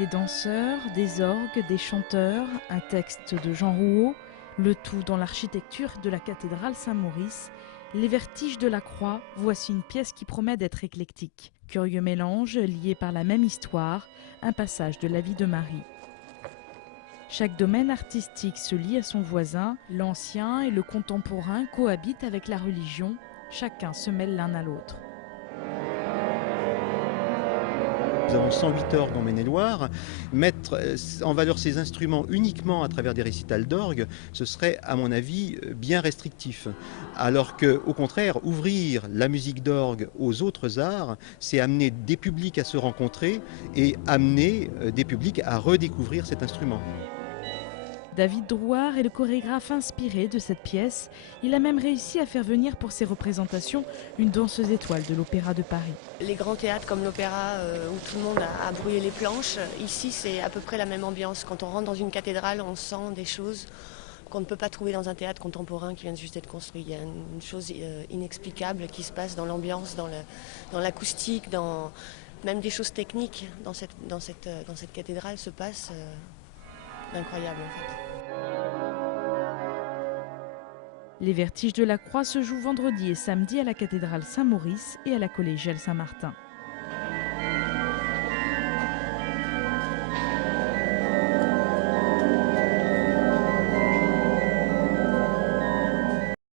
Des danseurs, des orgues, des chanteurs, un texte de Jean Rouault, le tout dans l'architecture de la cathédrale Saint-Maurice. Les Vertiges de la Croix, voici une pièce qui promet d'être éclectique. Curieux mélange, lié par la même histoire, un passage de la vie de Marie. Chaque domaine artistique se lie à son voisin, l'ancien et le contemporain cohabitent avec la religion, chacun se mêle l'un à l'autre. Nous avons 108 orgues en Maine-et-Loire. Mettre en valeur ces instruments uniquement à travers des récitals d'orgue, ce serait, à mon avis, bien restrictif. Alors qu'au contraire, ouvrir la musique d'orgue aux autres arts, c'est amener des publics à se rencontrer et amener des publics à redécouvrir cet instrument. David Drouard est le chorégraphe inspiré de cette pièce. Il a même réussi à faire venir pour ses représentations une danseuse étoile de l'Opéra de Paris. Les grands théâtres comme l'Opéra où tout le monde a brûlé les planches, ici c'est à peu près la même ambiance. Quand on rentre dans une cathédrale, on sent des choses qu'on ne peut pas trouver dans un théâtre contemporain qui vient juste d'être construit. Il y a une chose inexplicable qui se passe dans l'ambiance, dans l'acoustique, même des choses techniques dans cette cathédrale se passent d'incroyable en fait. Les Vertiges de la Croix se jouent vendredi et samedi à la cathédrale Saint-Maurice et à la collégiale Saint-Martin.